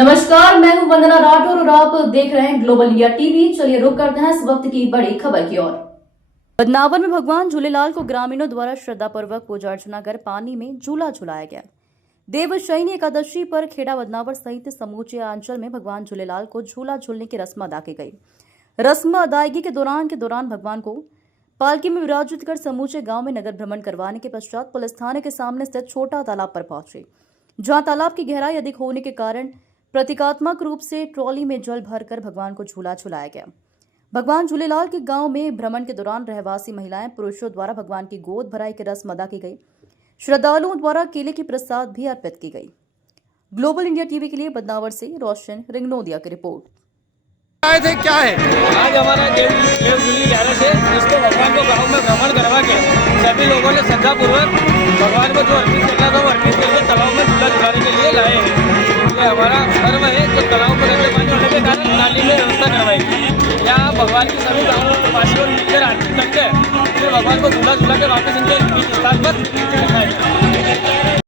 नमस्कार, मैं हूं वंदना राठौर और आप देख रहे हैं ग्लोबल इंडिया टीवी। चलिए रुक करते हैं इस वक्त की बड़ी खबर की ओर। बदनावर में भगवान झूलेलाल को ग्रामीणों द्वारा श्रद्धापूर्वक पूजा अर्चना कर पानी में झूला झुलाया गया। देवशयनी एकादशी पर खेड़ा बदनावर सहित समूचे अंचल में भगवान झूलेलाल को झूला झूलने की रस्म अदा की गई। रस्म अदायगी के दौरान भगवान को पालकी में विराजित कर समूचे गांव में नगर भ्रमण करवाने के पश्चात पुलिस थाने के सामने स्थित छोटा तालाब पर पहुंचे, जहां तालाब की गहराई अधिक होने के कारण प्रतीकात्मक रूप से ट्रॉली में जल भरकर भगवान को झूला झुलाया गया। भगवान झूलेलाल के गांव में भ्रमण के दौरान रहवासी महिलाएं पुरुषों द्वारा भगवान की गोद भराई की रस्म अदा की गई। श्रद्धालुओं द्वारा केले की प्रसाद भी अर्पित की गई। ग्लोबल इंडिया टीवी के लिए बदनावर से रोशन रिंगनोदिया की रिपोर्ट। आए थे क्या है? आज हमारा देवजुली ग्यारह से जिसको भगवान को गांव में भ्रमण करवा के सभी लोगों ने श्रद्धापूर्वक भगवान को जो अर्पित करना था वो अर्पित करके तालाब में झूला झुलाने के लिए लाए हैं। ये हमारा पर्व है जो तालाब में गंदे पानी होने के कारण नाली में व्यवस्था करवाई। यहाँ भगवान की सभी गाँवों के वासियों मिलकर आरती करके फिर भगवान को झूला झूला के वापस इनके स्थान पर